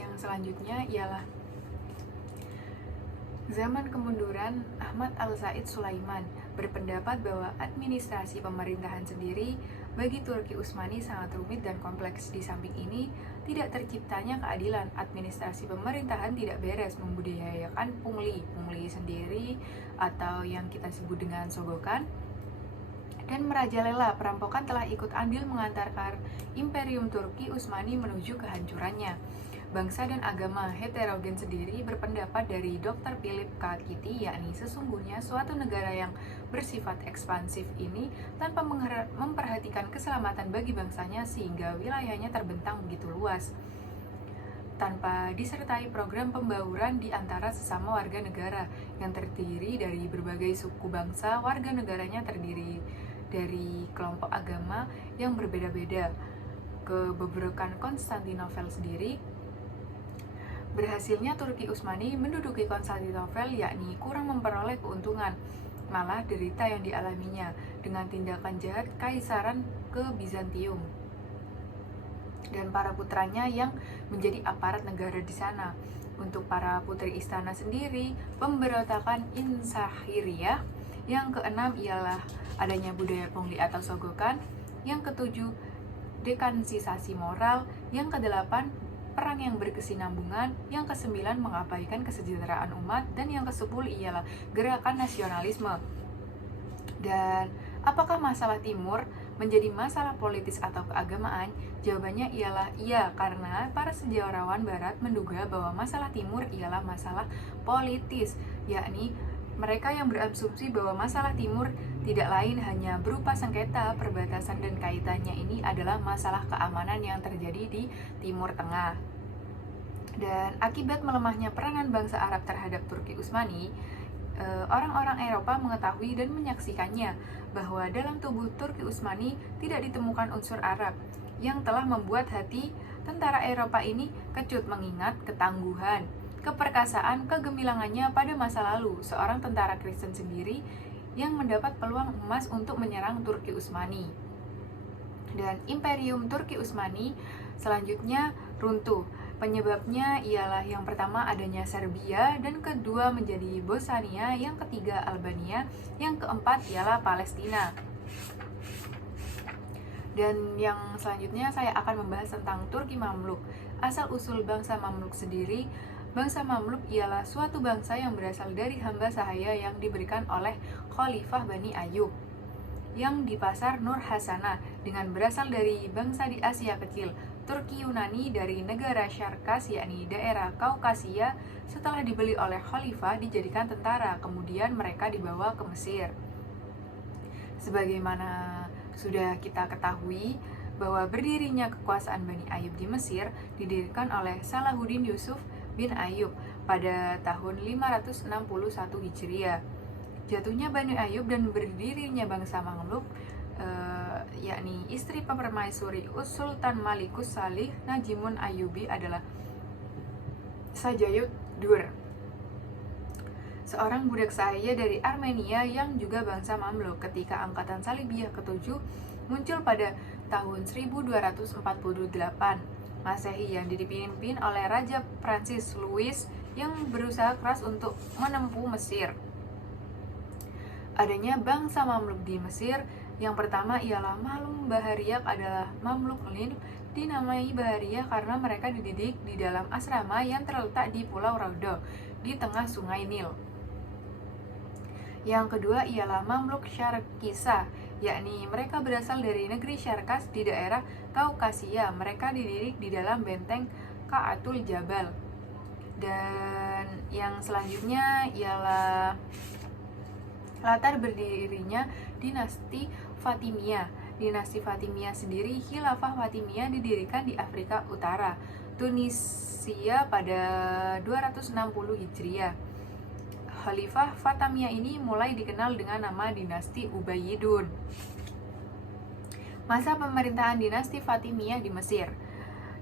yang selanjutnya ialah zaman kemunduran Ahmad Al-Said Sulaiman berpendapat bahwa administrasi pemerintahan sendiri bagi Turki Utsmani sangat rumit dan kompleks. Di samping ini, tidak terciptanya keadilan. Administrasi pemerintahan tidak beres, membudidayakan pungli sendiri atau yang kita sebut dengan sogokan, dan merajalela. Perampokan telah ikut andil mengantarkan Imperium Turki Utsmani menuju kehancurannya. Bangsa dan agama heterogen sendiri berpendapat dari Dr. Philip K. Kitty, yakni sesungguhnya suatu negara yang bersifat ekspansif ini tanpa memperhatikan keselamatan bagi bangsanya sehingga wilayahnya terbentang begitu luas tanpa disertai program pembauran di antara sesama warga negara yang terdiri dari berbagai suku bangsa. Warga negaranya terdiri dari kelompok agama yang berbeda-beda. Kebebrokan Konstantinopel sendiri, berhasilnya Turki Utsmani menduduki Konstantinopel yakni kurang memperoleh keuntungan, malah derita yang dialaminya dengan tindakan jahat Kaisaran ke Bizantium dan para putranya yang menjadi aparat negara di sana. Untuk para putri istana sendiri, pemberontakan Insahiriyah. Yang keenam ialah adanya budaya pungli atau sogokan. Yang ketujuh, dekansisasi moral. Yang kedelapan, perang yang berkesinambungan. Yang kesembilan, mengabaikan kesejahteraan umat. Dan yang kesepuluh ialah gerakan nasionalisme. Dan apakah masalah Timur menjadi masalah politis atau keagamaan? Jawabannya ialah iya, karena para sejarawan Barat menduga bahwa masalah Timur ialah masalah politis, yakni mereka yang berasumsi bahwa masalah Timur tidak lain hanya berupa sengketa perbatasan dan kaitannya ini adalah masalah keamanan yang terjadi di Timur Tengah. Dan akibat melemahnya peranan bangsa Arab terhadap Turki Utsmani, orang-orang Eropa mengetahui dan menyaksikannya bahwa dalam tubuh Turki Utsmani tidak ditemukan unsur Arab, yang telah membuat hati tentara Eropa ini kecut mengingat ketangguhan, keperkasaan, kegemilangannya pada masa lalu. Seorang tentara Kristen sendiri yang mendapat peluang emas untuk menyerang Turki Utsmani. Dan Imperium Turki Utsmani selanjutnya runtuh. Penyebabnya ialah yang pertama adanya Serbia, dan kedua menjadi Bosnia, yang ketiga Albania, yang keempat ialah Palestina. Dan yang selanjutnya saya akan membahas tentang Turki Mamluk. Asal-usul bangsa Mamluk sendiri, bangsa Mamluk ialah suatu bangsa yang berasal dari hamba sahaya yang diberikan oleh Khalifah Bani Ayyub yang dipasar Nur Hasanah, dengan berasal dari bangsa di Asia Kecil. Turki Yunani dari negara Syarkas, yakni daerah Kaukasia, setelah dibeli oleh Khalifah dijadikan tentara, kemudian mereka dibawa ke Mesir. Sebagaimana sudah kita ketahui bahwa berdirinya kekuasaan Bani Ayyub di Mesir didirikan oleh Salahuddin Yusuf bin Ayyub pada tahun 561 Hijriah. Jatuhnya Bani Ayyub dan berdirinya bangsa Mamluk, yakni istri permaisuri Sultan Malikus Salih Najimun Ayyubi adalah Sajayut Dur, seorang budak sahaya dari Armenia yang juga bangsa Mamluk. Ketika Angkatan Salibiyah ke-7 muncul pada tahun 1248 Masehi yang dipimpin oleh Raja Prancis Louis yang berusaha keras untuk menempuh Mesir. Adanya bangsa Mamluk di Mesir, yang pertama ialah Malum Bahariyak adalah Mamluk Nil, dinamai Bahariya karena mereka dididik di dalam asrama yang terletak di Pulau Raudo di tengah Sungai Nil. Yang kedua ialah Mamluk Syarkisa, yakni mereka berasal dari negeri Syarkas di daerah Kaukasia. Mereka dididik di dalam benteng Ka'atul Jabal. Dan yang selanjutnya ialah latar berdirinya dinasti Fatimiyah. Dinasti Fatimiyah sendiri, Khilafah Fatimiyah didirikan di Afrika Utara, Tunisia pada 260 Hijriah. Khalifah Fatimiyah ini mulai dikenal dengan nama dinasti Ubayyidun. Masa pemerintahan dinasti Fatimiyah di Mesir,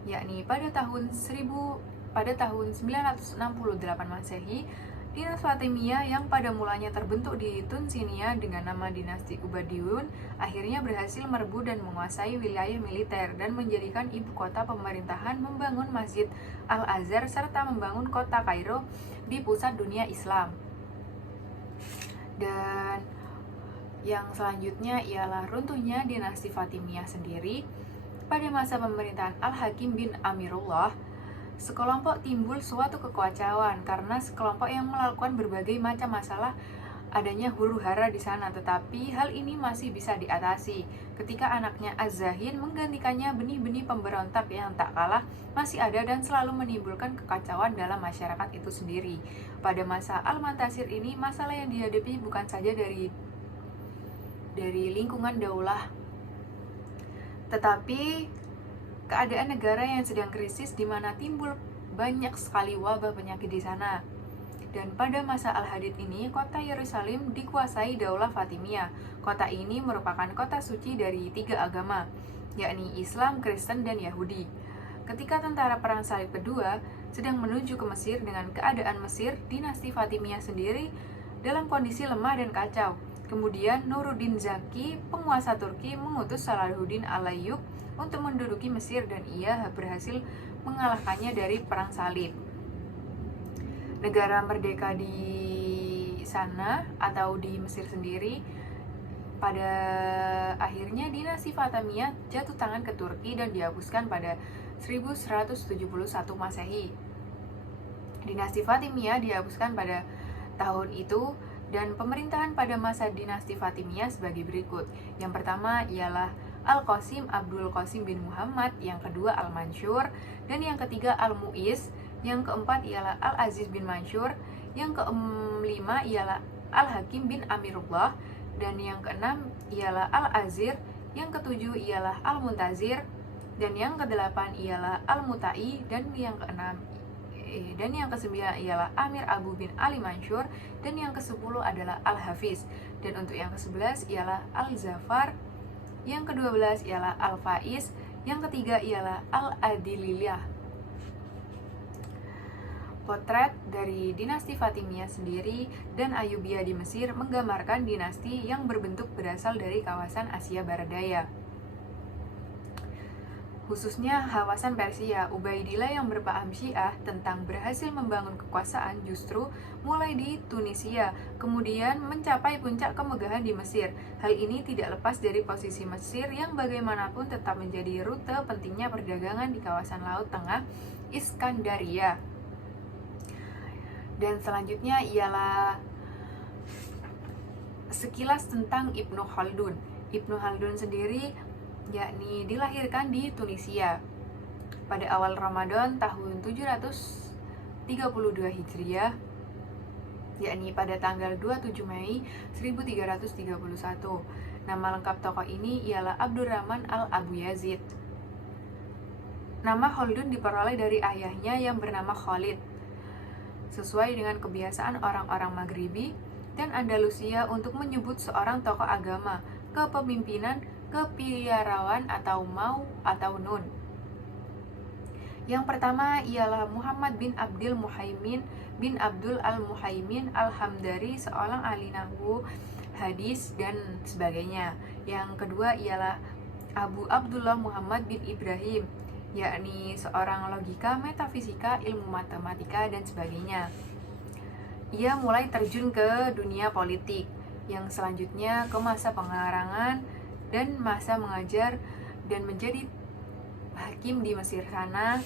yakni pada tahun 968 Masehi Dinas Fatimiyah yang pada mulanya terbentuk di Tunisia dengan nama dinasti Ubaidiyun akhirnya berhasil merebut dan menguasai wilayah militer dan menjadikan ibu kota pemerintahan, membangun Masjid Al-Azhar serta membangun kota Kairo di pusat dunia Islam. Dan yang selanjutnya ialah runtuhnya dinasti Fatimiyah sendiri. Pada masa pemerintahan Al-Hakim bin Amirullah, sekelompok timbul suatu kekacauan karena sekelompok yang melakukan berbagai macam masalah adanya huru-hara di sana, tetapi hal ini masih bisa diatasi ketika anaknya Az-Zahin menggantikannya. Benih-benih pemberontak yang tak kalah masih ada dan selalu menimbulkan kekacauan dalam masyarakat itu sendiri. Pada masa Al-Muntasir ini, masalah yang dihadapi bukan saja dari lingkungan daulah, tetapi keadaan negara yang sedang krisis di mana timbul banyak sekali wabah penyakit di sana. Dan pada masa Al-Hadid ini, kota Yerusalem dikuasai Daulah Fatimiyah. Kota ini merupakan kota suci dari 3 agama, yakni Islam, Kristen, dan Yahudi. Ketika tentara Perang Salib Kedua sedang menuju ke Mesir dengan keadaan Mesir, dinasti Fatimiyah sendiri dalam kondisi lemah dan kacau. Kemudian Nuruddin Zaki, penguasa Turki, mengutus Salahuddin Al-Ayyub untuk menduduki Mesir dan ia berhasil mengalahkannya dari Perang Salib. Negara merdeka di sana atau di Mesir sendiri, pada akhirnya dinasti Fatimiyah jatuh tangan ke Turki dan dihapuskan pada 1171 Masehi. Dinasti Fatimiyah dihapuskan pada tahun itu dan pemerintahan pada masa dinasti Fatimiyah sebagai berikut. Yang pertama ialah Al-Qasim Abdul Qasim bin Muhammad, yang kedua Al-Mansur, dan yang ketiga Al-Mu'iz, yang keempat ialah Al-Aziz bin Mansur, yang kelima ialah Al-Hakim bin Amirullah, dan yang keenam ialah Al-Azir, yang ketujuh ialah Al-Muntazir, dan yang kedelapan ialah Al-Mutai, dan yang kesembilan ialah Amir Abu bin Ali Mansur, dan yang kesepuluh adalah Al-Hafiz, dan untuk yang ke-11 ialah Al-Zafar, yang ke-12 ialah Al-Faiz, yang ketiga ialah Al-Adilillah. Potret dari dinasti Fatimiyah sendiri dan Ayyubiyah di Mesir menggambarkan dinasti yang berbentuk berasal dari kawasan Asia Barat Daya, khususnya kawasan Persia. Ubaidillah yang berpaham Syiah tentang berhasil membangun kekuasaan justru mulai di Tunisia, kemudian mencapai puncak kemegahan di Mesir. Hal ini tidak lepas dari posisi Mesir yang bagaimanapun tetap menjadi rute pentingnya perdagangan di kawasan Laut Tengah Iskandaria. Dan selanjutnya ialah sekilas tentang Ibnu Khaldun. Ibnu Khaldun sendiri yakni dilahirkan di Tunisia pada awal Ramadan tahun 732 Hijriah, yakni pada tanggal 27 Mei 1331. Nama lengkap tokoh ini ialah Abdurrahman al-Abu Yazid. Nama Khaldun diperoleh dari ayahnya yang bernama Khalid, sesuai dengan kebiasaan orang-orang Maghribi dan Andalusia untuk menyebut seorang tokoh agama, kepemimpinan, kepiarawan atau mau atau nun. Yang pertama ialah Muhammad bin Abdul Muhaimin bin Abdul al-Muhaimin al-Hamdari, seorang ahli nahwu, hadis, dan sebagainya. Yang kedua ialah Abu Abdullah Muhammad bin Ibrahim, yakni seorang logika, metafisika, ilmu matematika, dan sebagainya. Ia mulai terjun ke dunia politik, yang selanjutnya ke masa pengarangan dan masa mengajar dan menjadi hakim di Mesir sana.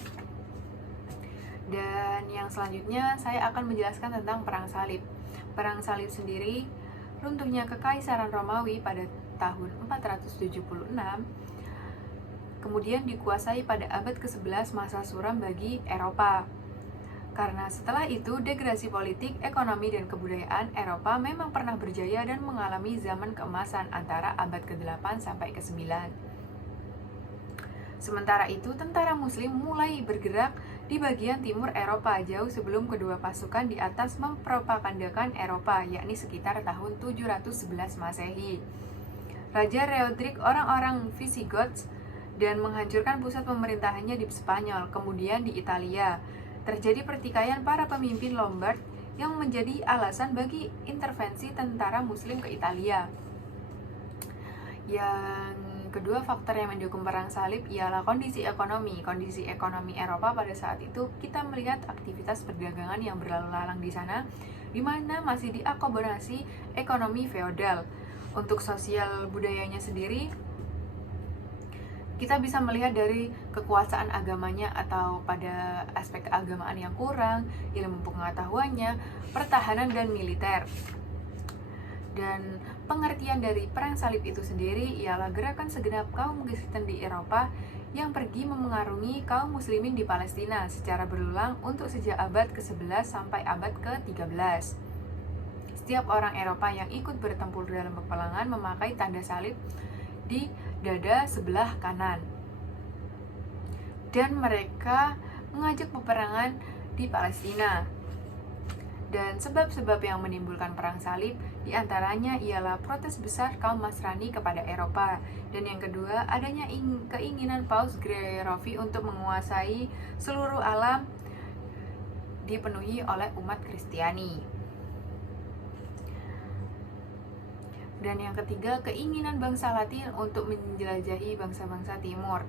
Dan yang selanjutnya saya akan menjelaskan tentang Perang Salib. Perang Salib sendiri runtuhnya Kekaisaran Romawi pada tahun 476, kemudian dikuasai pada abad ke-11 masa suram bagi Eropa. Karena setelah itu degradasi politik, ekonomi, dan kebudayaan Eropa memang pernah berjaya dan mengalami zaman keemasan antara abad ke-8 sampai ke-9. Sementara itu, tentara muslim mulai bergerak di bagian timur Eropa jauh sebelum kedua pasukan di atas mempropagandakan Eropa, yakni sekitar tahun 711 Masehi. Raja Theodoric orang-orang Visigoths dan menghancurkan pusat pemerintahannya di Spanyol, kemudian di Italia. Terjadi pertikaian para pemimpin Lombard yang menjadi alasan bagi intervensi tentara Muslim ke Italia. Yang kedua faktor yang mendukung perang salib ialah kondisi ekonomi. Kondisi ekonomi Eropa pada saat itu, kita melihat aktivitas perdagangan yang berlalu lalang di sana, di mana masih diakomodasi ekonomi feodal. Untuk sosial budayanya sendiri, kita bisa melihat dari kekuasaan agamanya atau pada aspek keagamaan yang kurang, ilmu pengetahuannya, pertahanan dan militer. Dan pengertian dari perang salib itu sendiri ialah gerakan segenap kaum Kristen di Eropa yang pergi memengaruhi kaum muslimin di Palestina secara berulang untuk sejak abad ke-11 sampai abad ke-13. Setiap orang Eropa yang ikut bertempur dalam peperangan memakai tanda salib di dada sebelah kanan. Dan mereka mengajak peperangan di Palestina. Dan sebab-sebab yang menimbulkan perang salib diantaranya ialah protes besar kaum Nasrani kepada Eropa. Dan yang kedua, adanya keinginan Paus Gregory untuk menguasai seluruh alam dipenuhi oleh umat Kristiani. Dan yang ketiga, keinginan bangsa Latin untuk menjelajahi bangsa-bangsa timur.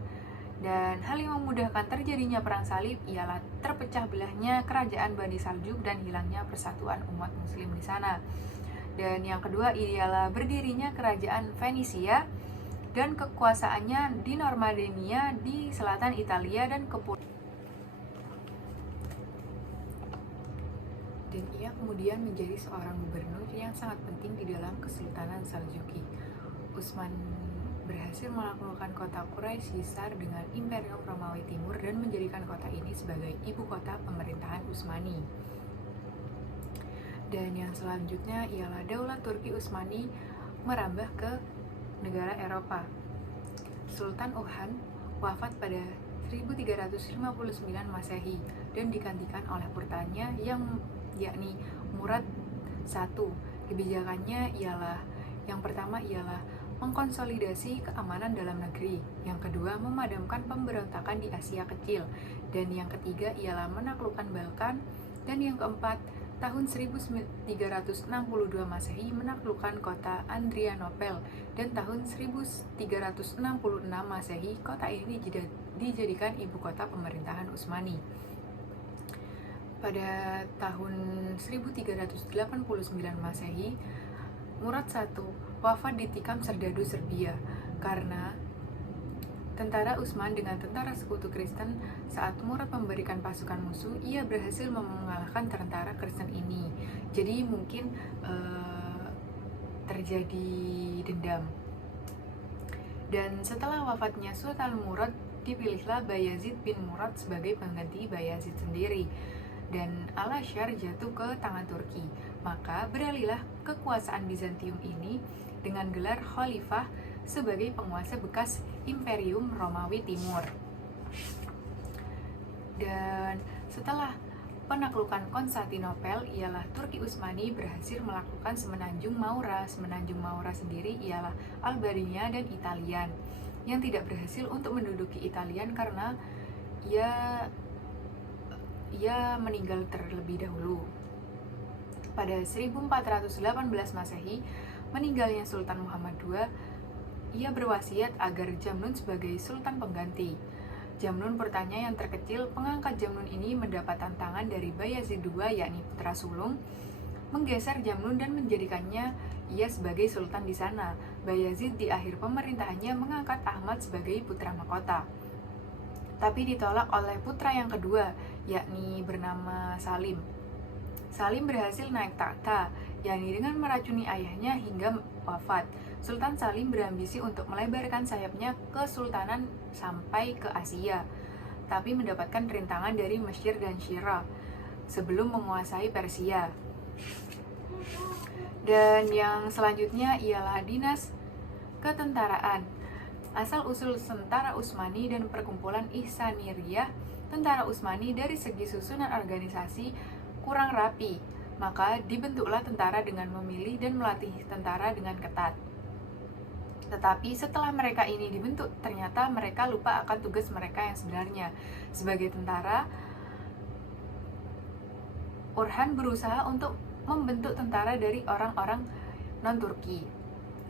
Dan hal yang memudahkan terjadinya perang salib ialah terpecah belahnya kerajaan Bani Saljuk dan hilangnya persatuan umat muslim di sana. Dan yang kedua ialah berdirinya kerajaan Venesia dan kekuasaannya di Normandia di selatan Italia dan dan ia kemudian menjadi seorang gubernur yang sangat penting di dalam Kesultanan Saljuki. Utsman berhasil menaklukkan kota Quraisy Hisar dengan Imperium Romawi Timur dan menjadikan kota ini sebagai ibu kota pemerintahan Utsmani. Dan yang selanjutnya ialah Daulah Turki Utsmani merambah ke negara Eropa. Sultan Orhan wafat pada 1359 Masehi dan digantikan oleh putranya yakni Murad I. Kebijakannya ialah yang pertama ialah mengkonsolidasi keamanan dalam negeri, yang kedua memadamkan pemberontakan di Asia Kecil, dan yang ketiga ialah menaklukkan Balkan, dan yang keempat tahun 1362 Masehi menaklukkan kota Adrianople, dan tahun 1366 Masehi kota ini dijadikan ibu kota pemerintahan Utsmani. Pada tahun 1389 Masehi, Murad I wafat ditikam serdadu Serbia karena tentara Utsman dengan tentara sekutu Kristen. Saat Murad memberikan pasukan musuh, ia berhasil mengalahkan tentara Kristen ini. Jadi mungkin terjadi dendam. Dan setelah wafatnya Sultan Murad, dipilihlah Bayazid bin Murad sebagai pengganti Bayazid sendiri. Dan Al-Azhar jatuh ke tangan Turki. Maka beralihlah kekuasaan Bizantium ini dengan gelar Khalifah sebagai penguasa bekas Imperium Romawi Timur. Dan setelah penaklukan Konstantinopel ialah Turki Utsmani berhasil melakukan Semenanjung Maura. Semenanjung Maura sendiri ialah Albania dan Italian, yang tidak berhasil untuk menduduki Italian karena ia meninggal terlebih dahulu. Pada 1418 Masehi, meninggalnya Sultan Muhammad II, ia berwasiat agar Jamnun sebagai sultan pengganti. Jamnun putranya yang terkecil, pengangkat Jamnun ini mendapat tantangan dari Bayazid II, yakni putra sulung, menggeser Jamnun dan menjadikannya ia sebagai sultan di sana. Bayazid di akhir pemerintahannya mengangkat Ahmad sebagai putra mahkota, tapi ditolak oleh putra yang kedua, yakni bernama Salim. Salim berhasil naik takhta, yakni dengan meracuni ayahnya hingga wafat. Sultan Salim berambisi untuk melebarkan sayapnya kesultanan sampai ke Asia, tapi mendapatkan rintangan dari Mesir dan Syirah sebelum menguasai Persia. Dan yang selanjutnya ialah dinas ketentaraan. Asal-usul tentara Utsmani dan perkumpulan Ihsaniriyah. Tentara Utsmani dari segi susunan organisasi kurang rapi, maka dibentuklah tentara dengan memilih dan melatih tentara dengan ketat. Tetapi setelah mereka ini dibentuk, ternyata mereka lupa akan tugas mereka yang sebenarnya. Sebagai tentara, Orhan berusaha untuk membentuk tentara dari orang-orang non-Turki.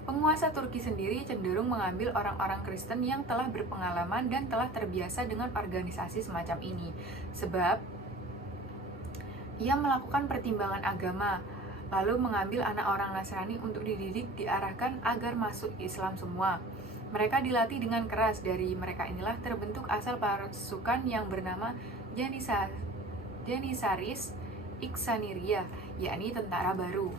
Penguasa Turki sendiri cenderung mengambil orang-orang Kristen yang telah berpengalaman dan telah terbiasa dengan organisasi semacam ini, sebab ia melakukan pertimbangan agama, lalu mengambil anak orang Nasrani untuk dididik diarahkan agar masuk Islam semua. Mereka dilatih dengan keras. Dari mereka inilah terbentuk asal pasukan yang bernama Janissaris Ikhsaniriyah, yakni tentara baru.